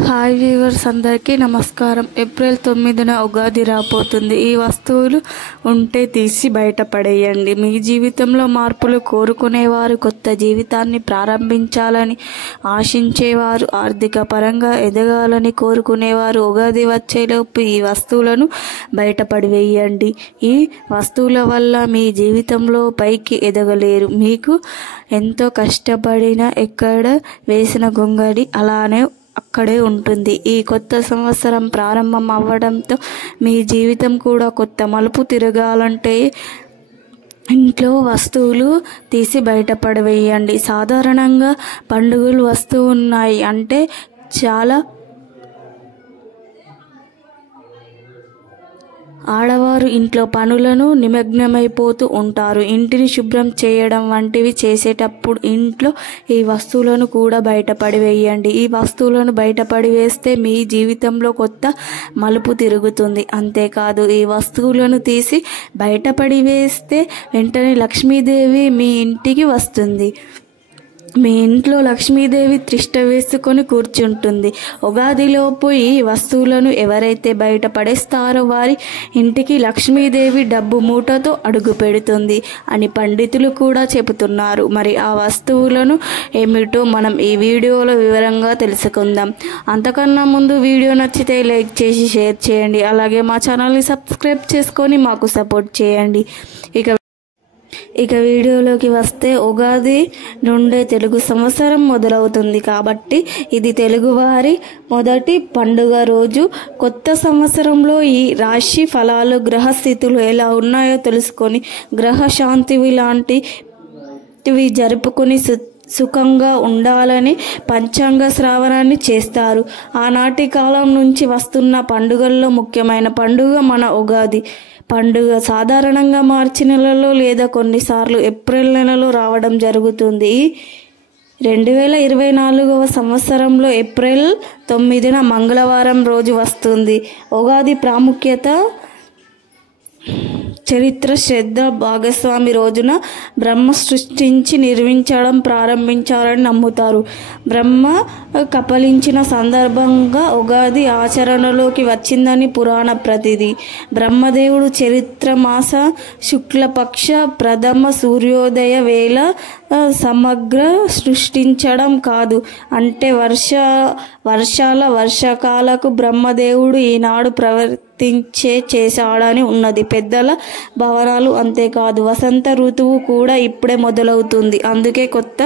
Hi viewers అందరికీ నమస్కారం. April 9న Ugadi రాబోతుంది. ఈ వస్తువులు ఉంటే తీసి బయటపడేయండి. మీ జీవితంలో మార్పులు కోరుకునేవారు, కొత్త జీవితాన్ని ప్రారంభించాలని ఆశించేవారు, ఆర్థిక పరంగా ఎదగాలని కోరుకునేవారు ఉగాది వచ్చేలోపు ఈ వస్తువులను బయటపడివేయండి. ఈ వస్తువుల వల్ల మీ జీవితంలో పైకి ఎదగలేరు. మీకు ఎంతో కష్టపడిన ఎక్కడ వేసిన గొంగడి అలానే అక్కడే ఉంటుంది. ఈ కొత్త సంవత్సరం ప్రారంభం అవ్వడంతో మీ జీవితం కూడా కొత్త మలుపు తిరగాలంటే ఇంట్లో వస్తువులు తీసి బయటపడవేయండి. సాధారణంగా పండుగలు వస్తూ ఉన్నాయి అంటే చాలా ఆడవారు ఇంట్లో పనులను నిమగ్నమైపోతూ ఉంటారు. ఇంటిని శుభ్రం చేయడం వంటివి చేసేటప్పుడు ఇంట్లో ఈ వస్తువులను కూడా బయటపడివేయండి. ఈ వస్తువులను బయటపడివేస్తే మీ జీవితంలో కొత్త మలుపు తిరుగుతుంది. అంతేకాదు, ఈ వస్తువులను తీసి బయటపడివేస్తే వెంటనే లక్ష్మీదేవి మీ ఇంటికి వస్తుంది. మీ ఇంట్లో లక్ష్మీదేవి తిష్ట వేసుకొని కూర్చుంటుంది. ఉగాదిలోపు ఈ వస్తువులను ఎవరైతే బయట పడేస్తారో వారి ఇంటికి లక్ష్మీదేవి డబ్బు మూటతో అడుగు పెడుతుంది అని పండితులు కూడా చెబుతున్నారు. మరి ఆ వస్తువులను ఏమిటో మనం ఈ వీడియోలో వివరంగా తెలుసుకుందాం. అంతకన్నా ముందు వీడియో నచ్చితే లైక్ చేసి షేర్ చేయండి. అలాగే మా ఛానల్ని సబ్స్క్రైబ్ చేసుకొని మాకు సపోర్ట్ చేయండి. ఇక వీడియోలోకి వస్తే, ఉగాది నుండే తెలుగు సంవత్సరం మొదలవుతుంది కాబట్టి ఇది తెలుగువారి మొదటి పండుగ రోజు. కొత్త సంవత్సరంలో ఈ రాశి ఫలాలు, గ్రహస్థితులు ఎలా ఉన్నాయో తెలుసుకొని గ్రహ శాంతివి లాంటివి జరుపుకొని సుఖంగా ఉండాలని పంచాంగ శ్రావణాన్ని చేస్తారు. ఆనాటి కాలం నుంచి వస్తున్న పండుగల్లో ముఖ్యమైన పండుగ మన ఉగాది పండుగ. సాధారణంగా మార్చి నెలలో లేదా కొన్నిసార్లు ఏప్రిల్ నెలలో రావడం జరుగుతుంది. 2024వ సంవత్సరంలో ఏప్రిల్ 9న మంగళవారం రోజు వస్తుంది. ఉగాది ప్రాముఖ్యత, చరిత్ర, శ్రద్ధ, భాగస్వామి రోజున బ్రహ్మ సృష్టించి నిర్మించడం ప్రారంభించారని నమ్ముతారు. బ్రహ్మ కపలించిన సందర్భంగా ఉగాది ఆచరణలోకి వచ్చిందని పురాణ ప్రతిది. బ్రహ్మదేవుడు చరిత్ర మాస శుక్లపక్ష ప్రథమ సూర్యోదయ వేళ సమగ్ర సృష్టించడం కాదు అంటే వర్షాలకు బ్రహ్మదేవుడు ఈనాడు చేశాడని ఉన్నది పెద్దల భవనాలు. అంతేకాదు, వసంత ఋతువు కూడా ఇప్పుడే మొదలవుతుంది. అందుకే కొత్త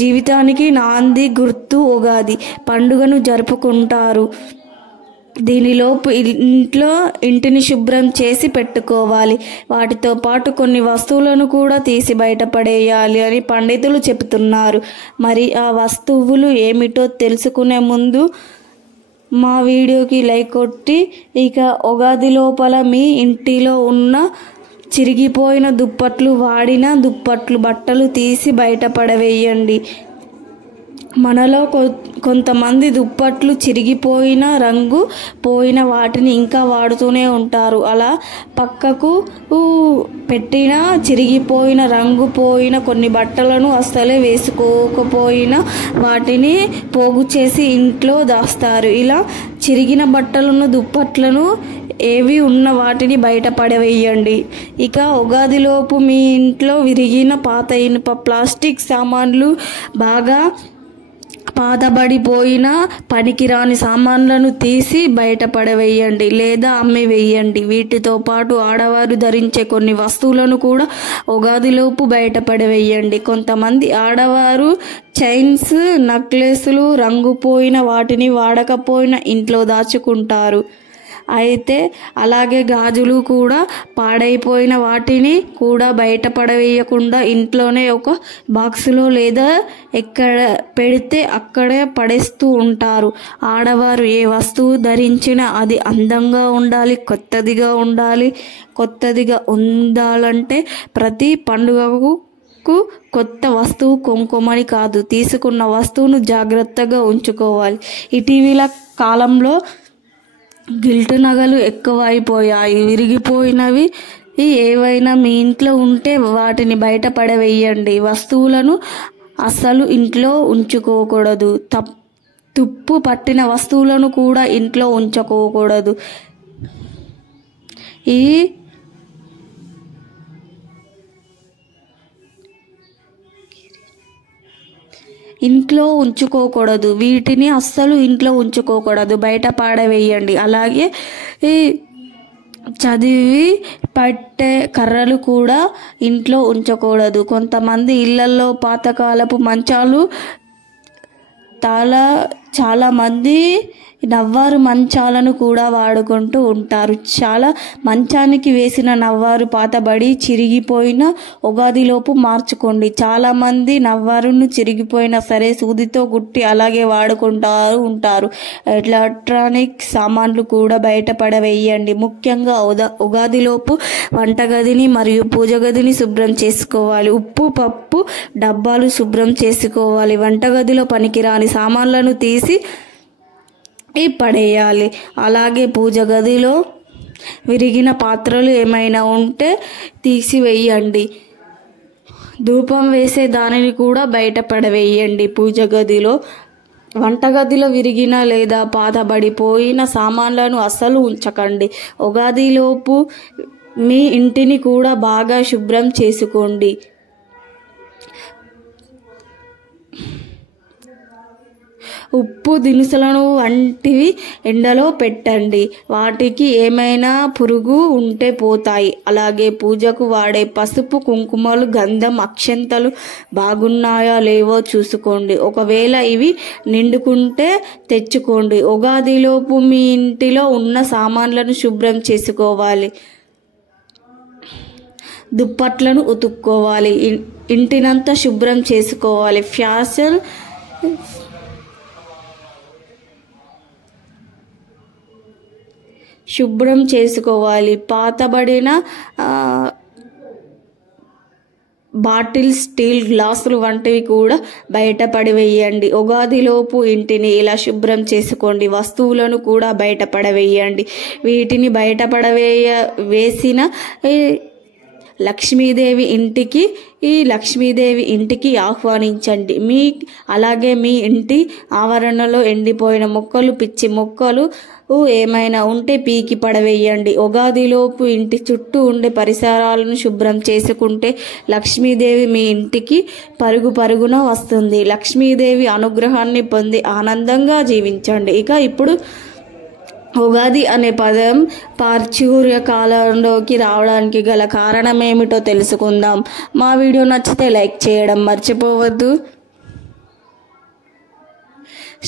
జీవితానికి నాంది గుర్తు ఉగాది పండుగను జరుపుకుంటారు. దీనిలోపు ఇంటిని శుభ్రం చేసి పెట్టుకోవాలి. వాటితో పాటు కొన్ని వస్తువులను కూడా తీసి బయటపడేయాలి అని పండితులు చెబుతున్నారు. మరి ఆ వస్తువులు ఏమిటో తెలుసుకునే ముందు మా వీడియోకి లైక్ కొట్టి, ఇక ఉగాది లోపల మీ ఇంటిలో ఉన్న చిరిగిపోయిన దుప్పట్లు, వాడిన దుప్పట్లు, బట్టలు తీసి బయటపడవేయండి. మనలో కొంతమంది దుప్పట్లు చిరిగిపోయిన, రంగు పోయిన వాటిని ఇంకా వాడుతూనే ఉంటారు. అలా పక్కకు పెట్టిన చిరిగిపోయిన, రంగు పోయిన కొన్ని బట్టలను అస్సలే వేసుకోకపోయినా వాటిని పోగు చేసి ఇంట్లో దాస్తారు. ఇలా చిరిగిన బట్టలను, దుప్పట్లను ఏవి ఉన్న వాటిని బయట పడవేయండి. ఇక ఉగాదిలోపు మీ ఇంట్లో విరిగిన పాత ఇనుప, ప్లాస్టిక్ సామాన్లు, బాగా పాతబడిపోయిన పనికిరాని సామాన్లను తీసి బయట పడవేయండి లేదా అమ్మివేయండి. వీటితో పాటు ఆడవారు ధరించే కొన్ని వస్తువులను కూడా ఉగాదిలోపు బయట పడవేయండి. కొంతమంది ఆడవారు చైన్స్, నెక్లెస్లు రంగుపోయిన వాటిని వాడకపోయినా ఇంట్లో దాచుకుంటారు. అయితే అలాగే గాజులు కూడా పాడైపోయిన వాటిని కూడా బయట పడవేయకుండా ఇంట్లోనే ఒక బాక్సులో లేదా ఎక్కడ పెడితే అక్కడే పడేస్తూ ఉంటారు. ఆడవారు ఏ వస్తువు ధరించినా అది అందంగా ఉండాలి, కొత్తదిగా ఉండాలంటే ప్రతి పండుగకు కొత్త వస్తువు కొనుక్కోమని కాదు, తీసుకున్న వస్తువును జాగ్రత్తగా ఉంచుకోవాలి. ఇటీవల కాలంలో గిల్ట్ నగలు ఎక్కువ అయిపోయాయి. విరిగిపోయినవి ఏవైనా మీ ఇంట్లో ఉంటే వాటిని బయట పడవేయండి. వస్తువులను అస్సలు ఇంట్లో ఉంచుకోకూడదు. తుప్పు పట్టిన వస్తువులను కూడా ఇంట్లో ఉంచుకోకూడదు. ఇంట్లో ఉంచుకోకూడదు. వీటిని అస్సలు ఇంట్లో ఉంచుకోకూడదు, బయట పాడవేయండి. అలాగే చదివి పట్టే కర్రలు కూడా ఇంట్లో ఉంచకూడదు. కొంతమంది ఇళ్లలో పాతకాలపు మంచాలు, చాలామంది నవ్వారు మంచాలను కూడా వాడుకుంటూ ఉంటారు. చాలా మంచానికి వేసిన నవ్వారు పాతబడి చిరిగిపోయిన ఉగాదిలోపు మార్చుకోండి. చాలామంది నవ్వారును చిరిగిపోయినా సరే సూదితో కుట్టి అలాగే వాడుకుంటూ ఉంటారు. ఎలక్ట్రానిక్ సామాన్లు కూడా బయటపడవేయండి. ముఖ్యంగా ఉగాదిలోపు వంటగదిని మరియు పూజ గదిని శుభ్రం చేసుకోవాలి. ఉప్పు పప్పు డబ్బాలు శుభ్రం చేసుకోవాలి. వంటగదిలో పనికిరాని సామాన్లను తీసి పడేయాలి. అలాగే పూజ గదిలో విరిగిన పాత్రలు ఏమైనా ఉంటే తీసివేయండి. ధూపం వేసే దానిని కూడా బయట పడవేయండి. పూజ గదిలో వంటగదిలో విరిగిన లేదా పాతబడిపోయిన సామాన్లను అస్సలు ఉంచకండి. ఉగాదిలోపు మీ ఇంటిని కూడా బాగా శుభ్రం చేసుకోండి. ఉప్పు దినుసులను వంటివి ఎండలో పెట్టండి. వాటికి ఏమైనా పురుగు ఉంటే పోతాయి. అలాగే పూజకు వాడే పసుపు, కుంకుమలు, గంధం, అక్షంతలు బాగున్నాయా లేవో చూసుకోండి. ఒకవేళ ఇవి నిండుకుంటే తెచ్చుకోండి. ఉగాదిలోపు మీ ఇంటిలో ఉన్న సామాన్లను శుభ్రం చేసుకోవాలి. దుప్పట్లను ఉతుక్కోవాలి. ఇంటినంతా శుభ్రం చేసుకోవాలి. ఫ్యాషన్ శుభ్రం చేసుకోవాలి. పాతబడిన బాటిల్, స్టీల్ గ్లాసులు వంటివి కూడా బయట పడవేయండి. ఉగాదిలోపు ఇంటిని ఇలా శుభ్రం చేసుకోండి. వస్తువులను కూడా బయట పడవేయండి. వీటిని బయట వేసిన లక్ష్మీదేవి ఇంటికి ఆహ్వానించండి. అలాగే మీ ఇంటి ఆవరణలో ఎండిపోయిన మొక్కలు, పిచ్చి మొక్కలు ఏమైనా ఉంటే పీకి పడవేయండి. ఉగాదిలోపు ఇంటి చుట్టూ ఉండే పరిసరాలను శుభ్రం చేసుకుంటే లక్ష్మీదేవి మీ ఇంటికి పరుగున వస్తుంది. లక్ష్మీదేవి అనుగ్రహాన్ని పొంది ఆనందంగా జీవించండి. ఇప్పుడు ఉగాది అనే పదం ప్రాచుర్య కాలంలోకి రావడానికి గల కారణం ఏమిటో తెలుసుకుందాం. మా వీడియో నచ్చితే లైక్ చేయడం మర్చిపోవద్దు.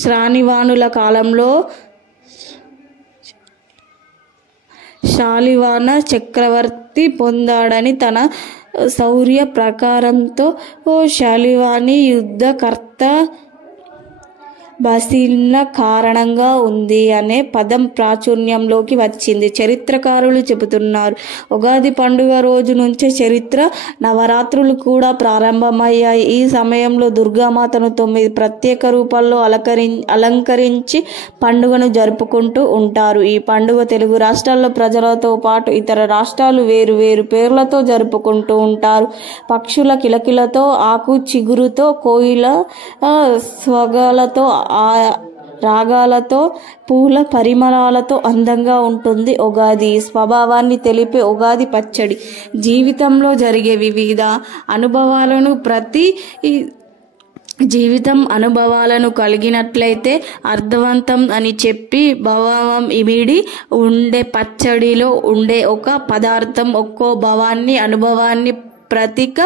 శ్రావణుల కాలంలో శాలివాహన చక్రవర్తి పొందాడని తన శౌర్య ప్రకారంతో శాలివాహని యుద్ధకర్త బసిన్న కారణంగా ఉంది అనే పదం ప్రాచుర్యంలోకి వచ్చింది. చరిత్రకారులు చెబుతున్నారు. ఉగాది పండుగ రోజు నుంచే చరిత్ర నవరాత్రులు కూడా ప్రారంభమయ్యాయి. ఈ సమయంలో దుర్గామాతను 9 ప్రత్యేక రూపాల్లో అలంకరించి పండుగను జరుపుకుంటూ ఉంటారు. ఈ పండుగ తెలుగు రాష్ట్రాల్లో ప్రజలతో పాటు ఇతర రాష్ట్రాలు వేరు వేరు పేర్లతో జరుపుకుంటూ ఉంటారు. పక్షుల కిలకిలతో, ఆకు చిగురుతో, కోయిల స్వగాలతో, రాగాలతో, పూల పరిమళాలతో అందంగా ఉంటుంది ఉగాది. స్వభావాన్ని తెలిపే ఉగాది పచ్చడి జీవితంలో జరిగే వివిధ అనుభవాలను కలిగినట్లయితే అర్థవంతం అని చెప్పి భావం ఇమిడి ఉండే పచ్చడిలో ఉండే ఒక పదార్థం, ఒక్కో భావాన్ని, అనుభవాన్ని ప్రతీక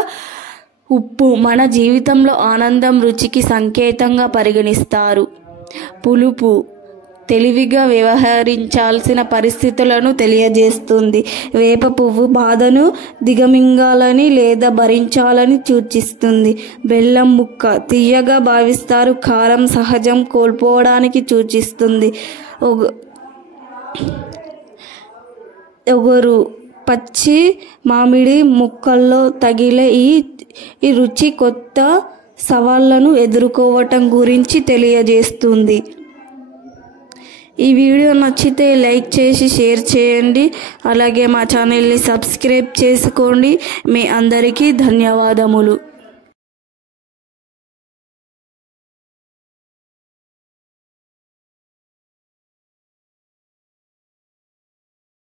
ఉప్పు మన జీవితంలో ఆనందం, రుచికి సంకేతంగా పరిగణిస్తారు. పులుపు తెలివిగా వ్యవహరించాల్సిన పరిస్థితులను తెలియజేస్తుంది. వేప పువ్వు బాధను దిగమింగాలని లేదా భరించాలని సూచిస్తుంది. బెల్లం ముక్క తీయగా భావిస్తారు. కారం సహజం కోల్పోవడానికి సూచిస్తుంది. ఒగరు పచ్చి మామిడి ముక్కల్లో తగిలే ఈ రుచి కొత్త సవాళ్లను ఎదుర్కోవటం గురించి తెలియజేస్తుంది. ఈ వీడియో నచ్చితే లైక్ చేసి షేర్ చేయండి. అలాగే మా ఛానల్ని సబ్స్క్రైబ్ చేసుకోండి. మీ అందరికీ ధన్యవాదములు.